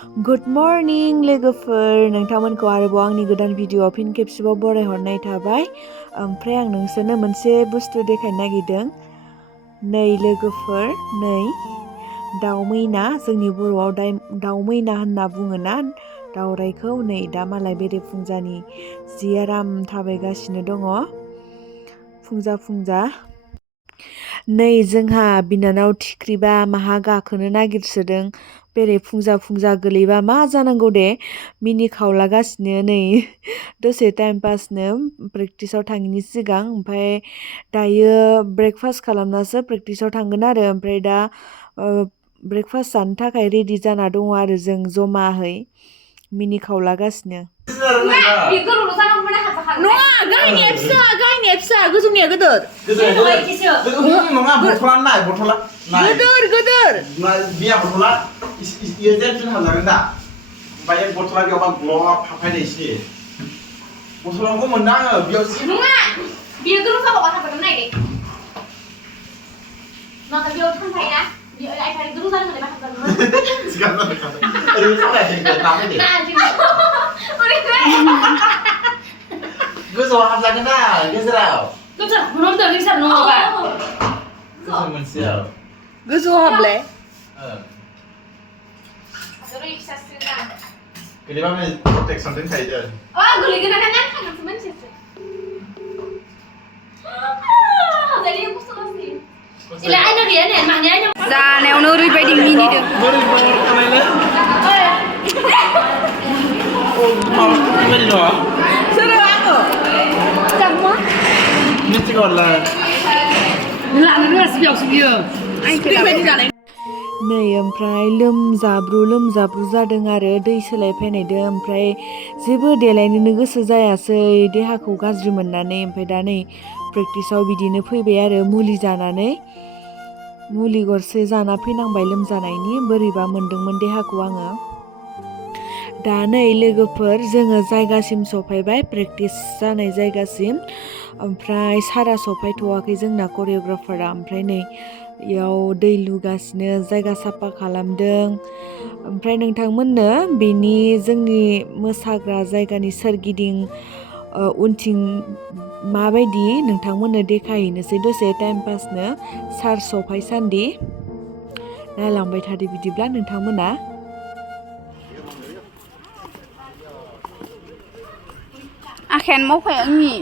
Good morning लोगोफोर नोंथांमोनखौ आरोबाव आंनि गोदान भिडिअआव फिन खेबसेबाव बरायहरनाय थाबाय ओमफ्राय आं नोंसोरनो मोनसे बुस्थु देखायनो नागिरदों नै लोगोफोर नै दाउ मैना जोंनि बर'आव दाउ मैना होनना बुङोना दाउराइखौ नै दा मालाय बेरेफुंजानि जि आराम थाबायगासिनो दङ फुंजा नै जोंहा बिनानाव थिख्रिबा माहा गाखोनो नागिरसोदों बेरे फुंजा गोलैबा मा जानांगौ दे मिनि खावलागासिनो नै दसे टाइम पासनो प्रेक्टिसाव थाङिनि सिगां ओमफ्राय दायो ब्रेकफास्ट खालामनासो प्रेक्टिसाव थांगोन आरो ओमफ्राय दा ब्रेकफास्ट जानो थाखाय रेडि जाना दङ आरो जों जमाहै मिनि खावलागासिनो नङा गाहायनिया फिसा गोजौनिया गोदोर नङा बथलानो नाय बथला गोदोर बिया बथला इयो जेन हाजागोन दा ओमफ्राय बथला बेयावबा ग्लब थाफायनाय एसे बथलाखौ मोनदा आङो बेयाव नङा बियो गोलाव जाबावबा हाजागोन नाय दे नाथाय बेयाव थांफायना बियो आइफारि गोलाव जानो मोनलाय हाजागोन सिगां जाबाय ओरैनो सालायदों नामै गोजौआव हाबजागोन ना गेजेराव गोजौ मोनसेयाव गोजौआव हाबलाय गोलैबा माने प्रटेक्सन दोनखायो गोलैगोन ना थांनांसो मानसियासो आयना गैया ने माने आयना जानायावनो ओरैबायदि मिनिदों बोरै खालायनो माबा सोरो आङो जामुआ मिथिगौलाय लानो रोङासै बेयावसो बियो बेबायदि जानाय नै ओमफ्राय लोमजाब्रु जादों आरो दै सोलायफैनायदों ओमफ्राय जेबो देलायनोनो गोसो जायासै देहाखौ गाज्रि मोननानै ओमफ्राय दा नै प्रेक्टिसाव बिदिनो फैबाय आरो मुलि गरसे जाना फैनांबाय लोमजानायनि बोरैबा मोनदोंमोन देहाखौ आङो दा नै लोगोफोर जोङो जायगासिम सफैबाय प्रेक्टिस जानाय जायगासिम ओमफ्राय सारा सफैथ'वाखै जोंना करिय'ग्राफारा ओमफ्राय नै इयाव दै लुगासिनो जायगा साफा खालामदों ओमफ्राय नोंथांमोननो बेनि जोंनि मोसाग्रा जायगानि सोरगिदिं उनथिं माबायदि नोंथांमोननो देखायहैनोसै दसे टाइम पासनो सार सफाय सान्दि नायलांबाय थादो बिदिब्ला नोंथांमोना आखायानो मावखाया आंनि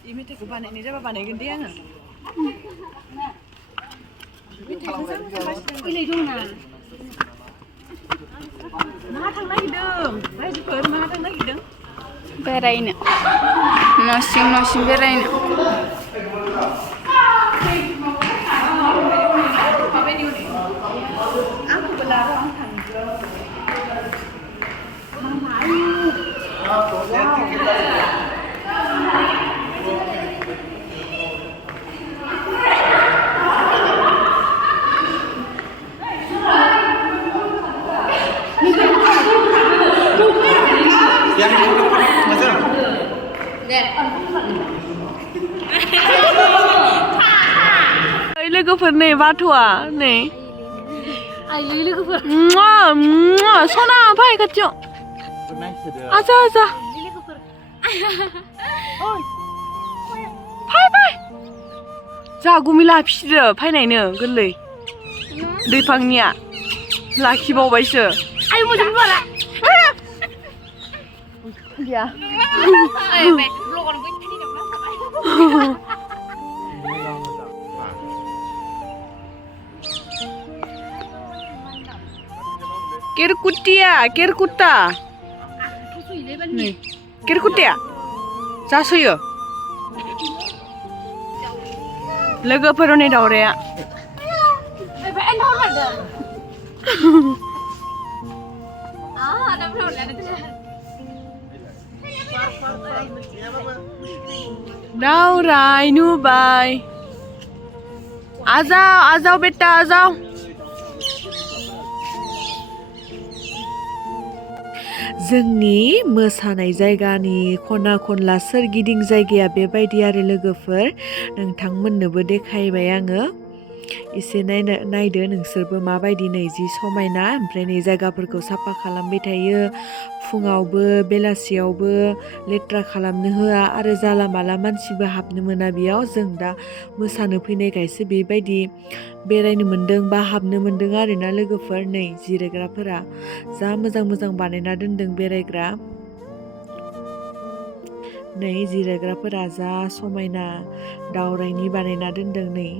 बे मेथाइखौ बानायनाय जाबा बानायगोन दे आङो इलाय दंना माहा थांनो नागिरदों रायजोफोर माहा थांनो नागिरदों बेरायनो न'सिं बेरायनो आंखौबो लार' आं लोगोफोर नै बाथ'आ नै आयै लोगोफोर सना फै खाथियाव आजा लोगोफोर फै जा गुमिला फिसिदो फैनायनो गोरलै दैफांनिया लाखिबावबायसो आय मोजां बाला गैया ब्लगावनो बै थानि केरकुटा केरकुटाया जासोयो लोगोफोर नै दावराया दावराय नुबाय आजाव बेटा आजाव जोंनि मोसानाय जायगानि खना खनला सोरगिदिं जायगाया बेबायदि आरो लोगोफोर नोंथांमोननोबो देखायबाय आङो एसे नायदो नोंसोरबो माबायदि नै जि समायना ओमफ्राय नै जायगाफोरखौ साफा खालामबाय थायो फुङावबो बेलासियावबो लेथ्रा खालामनो होआ आरो जाला माला मानसिबो हाबनो मोना बेयाव जों दा मोसानो फैनायखायसो बेबायदि बेरायनो मोन्दों बा हाबनो मोन्दों आरोना लोगोफोर नै जिरायग्राफोरा जा मोजां मोजां बानायना दोनदों बेरायग्रा नै जिरायग्राफोरा जा समायना दावरायनि बानायना दोनदों नै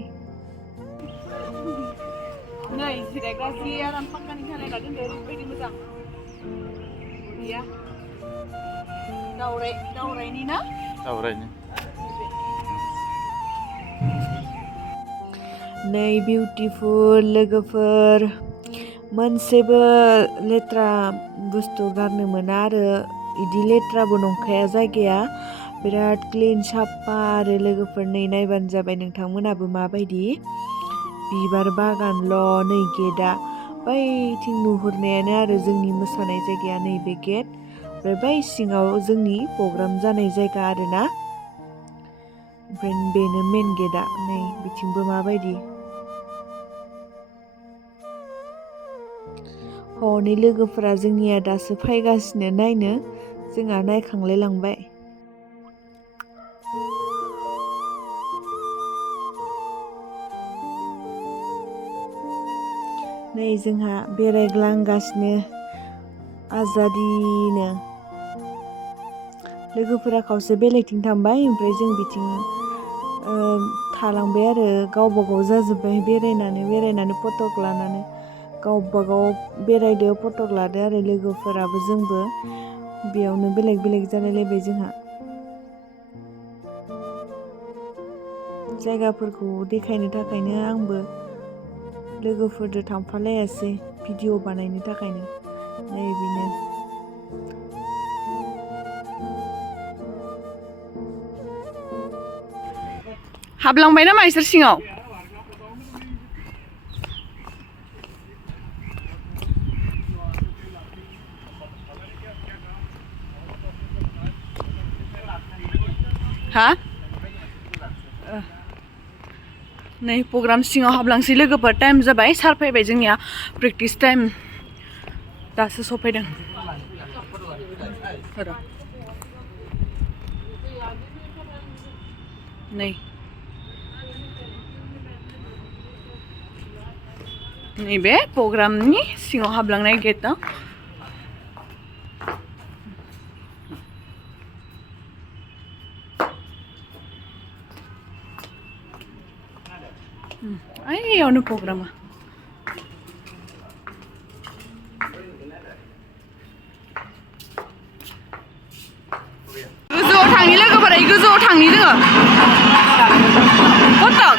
जिरायग्रा जि आराम पाक्कानि बानायना दोनदों ओरैबायदि मोजां गैया दावरायनि ना दावरायनि नै बिउटिफुल लोगोफोर मोनसेबो लेथ्रा बुस्थु गारनो मोना आरो इदि लेथ्राबो नंखाया जायगाया बिराद क्लिन साफा आरो लोगोफोर नै नायबानो जाबाय नोंथांमोनाबो माबायदि बिबार बागानल' नै गेटआ बैथिं नुहुरनायानो आरो जोंनि मोसानाय जायगाया नैबे गेट ओमफ्राय बै सिङाव जोंनि प्रग्राम जानाय जायगा आरोना ओमफ्राय बेनो मेन गेटआ नै बिथिंबो माबायदि हनै लोगोफोरा जोंनिया दासो फैगासिनो नायनो जोंहा नायखांलाय लांबाय नै जोंहा बेरायग्लांगासिनो आजादिनो लोगोफोरा खावसे बेलेगथिं थांबाय ओमफ्राय जों बिथिं थालांबाय आरो गावबा गाव जाजोब्बाय बेरायनानै फटक लानानै गावबा गाव बेरायदो फटक लादो आरो लोगोफोराबो जोंबो बेयावनो बेलेग बेलेग जालायलायबाय जोंहा जायगाफोरखौ देखायनो थाखायनो आंबो लोगोफोरजों थांफालायासै भिडिअ बानायनो थाखायनो नै बेनो हाबलांबाय नामा इसोर सिङाव हा नै प्रग्राम सिङाव हाबलांसै लोगोफोर टाइम जाबाय सार फैबाय जोंनिया प्रेक्टिस टाइम दासो सफैदों नै नैबे प्रग्रामनि सिङाव हाबलांनाय गेटआ ओइयावनो प्रग्रामा गोजौआव थांनि लोगोफोरा गोजौआव थांनि जोङो फटक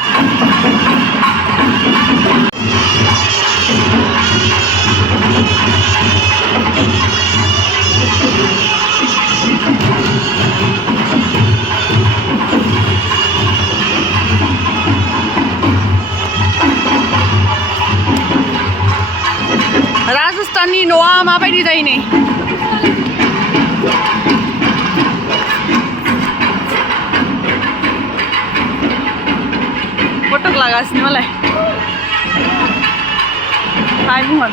राजस्थाननि न'आ माबायदि जायो नै फटक लागासिनो मालाय हाय बुंहर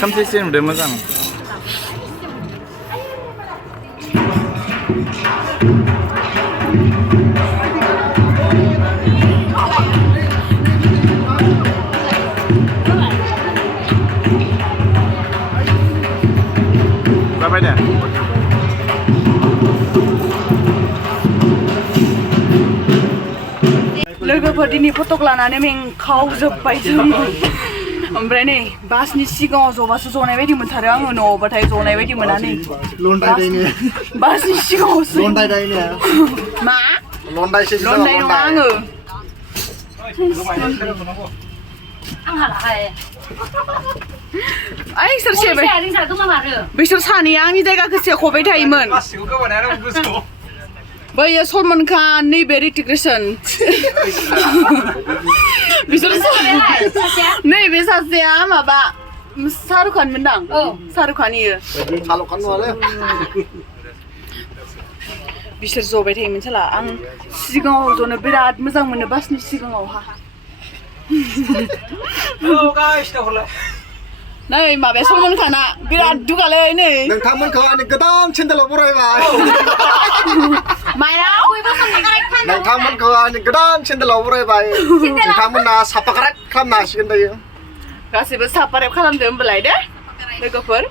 खामसेसे नुदों मोजां जाबाय दे लोगोफोर दिनै फटक लानानै मेंखावजोब्बाय जों ओमफ्राय नै बासनि सिगाङाव जबासो जनाय बायदि मोनथारो आङो न'आवबाथाय जनाय बायदि मोना नै बासनि सिगाङावसो मा लन्डाय नङा आङो आइ सोर सेबाय बिसोर सानैया आंनि जायगाखौ सेख'बाय थायोमोन बैयो सलमान खान नैबे ऋतिक रोशन बिसोर नैबे सासेया माबा शाहरुख खान मोनदां शाहरुख खान इयो बिसोर जबाय थायोमोन साला आं सिगाङाव जनो बिराद मोजां मोनो बासनि सिगाङावहा नै माबाया सलमान खाना बिराद दुगालै नै नोंथांमोनखौ आंनि गोदान सेन्देलाव बरायबाय मायाव नोंथांमोनखौ आंनि गोदान सेन्देलाव बरायबाय नोंथांमोना साफा कारेक्ट खालामनो हासिगोन दायो गासैबो साफा रेप खालामदो होनबालाय दे लोगोफोर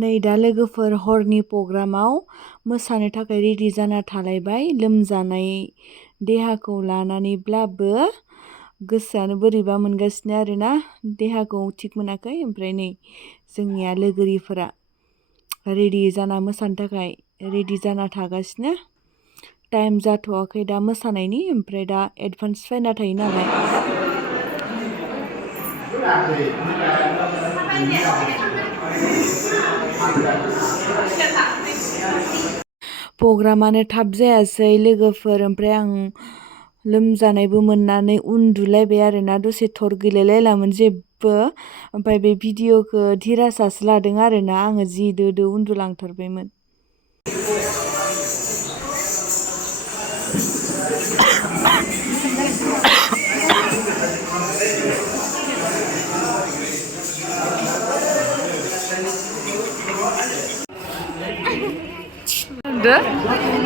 नै दा लोगोफोर हरनि प्रग्रामाव मोसानो थाखाय रेडि जाना थालायबाय लोमजानाय देहाखौ लानानैब्लाबो गोसोआनो बोरैबा मोनगासिनो आरोना देहाखौ थिग मोनाखै ओमफ्राय नै जोंनिया लोगोरिफोरा रेडि जाना मोसानो थाखाय रेडि जाना थागासिनो टाइम जाथ'वाखै दा मोसानायनि ओमफ्राय दा एडभान्स फायना थायो नालाय प्रग्रामानो थाब जायासै लोगोफोर ओमफ्राय आं लोमजानायबो मोननानै उन्दुलायबाय आरोना दसे थर गैलायलायलामोन जेबो ओमफ्राय बे भिडिअखौ धीरासासो लादों आरोना आङो जि दो उन्दुलांथारबायमोन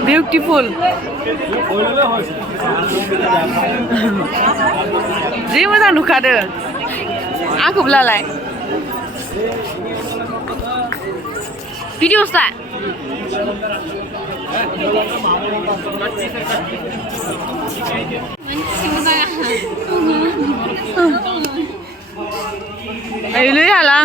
बिउटिफुल जि मोजां नुखादो आंखौब्लालाय भिडिअस दा ओइलै हालां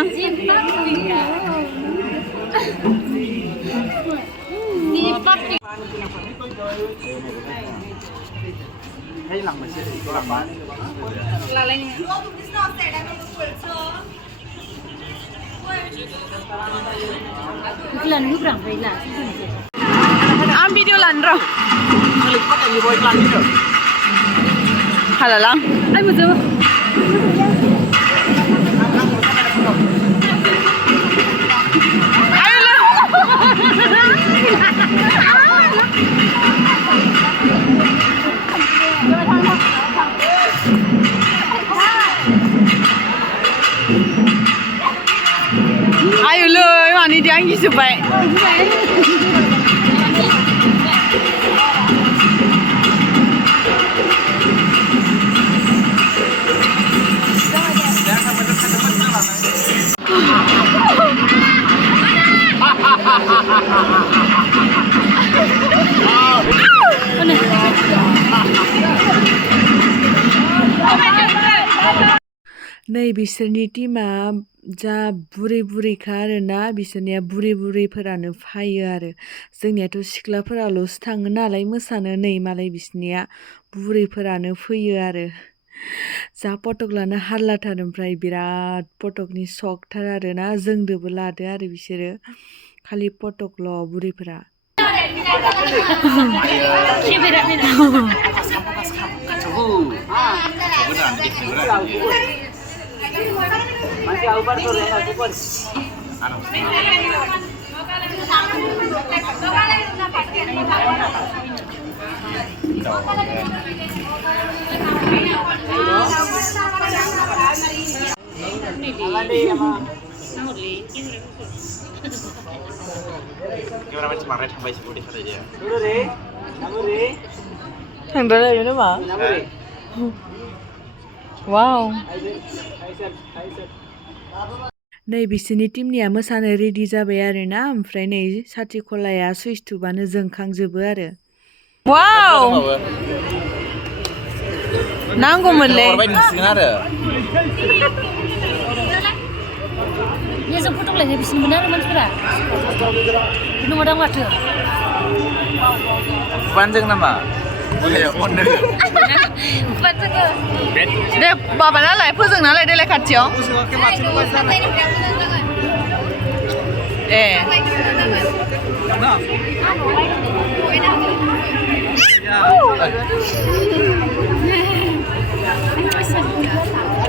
आं भिडिअ लानो र' हालालां आइ मोजो आयुलै मानिदि आं गिजोब्बाय नै बिसोरनि टिमा जा बुरैखा आरोना बिसोरनिया बुरैफोरानो फायो आरो जोंनियाथ' सिख्लाफोराल'सो थाङो नालाय मोसानो नै मालाय बिसोरनिया बुरैफोरानो फैयो आरो जा फटक लानो हारलाथार ओमफ्राय बिराद फटकनि सकथार आरोना जोंदोबो लादो आरो बिसोरो खालि फटकल' बुरैफोरा थांद्रायलायबाय नामा वाव नै बिसोरनि टिमनिया मोसानो रेडि जाबाय आरोना ओमफ्राय नै साथि खलाया सुइस थुबानो जोंखांजोबो आरो Wow. नांगौमोनलै हरबाय नोंसिगोन आरो Ini जों फट' लायनो बिसिनोमोन आरो मानसिफोरा नङादां माथो बानजों नामा अननो दे माबानालाय फोजोंनालाय देलाय खाथियाव ए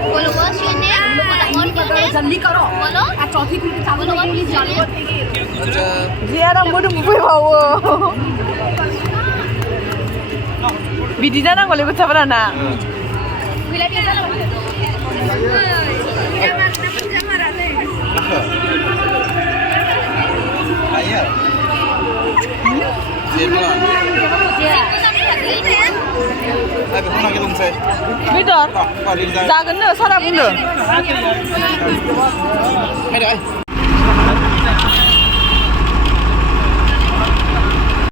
बोलो बस ये जल्दी करो बोलो आ चौथी खुली चावल होगा पुलिस जाने जियारा मोदोम फैबावो बिदि जानांगौलै गथ'फोरा ना बिलाइ बिलाइ ayo Jerman Ayo betul lagi longsai बेदर जागोननो सारा बुंदो Ayo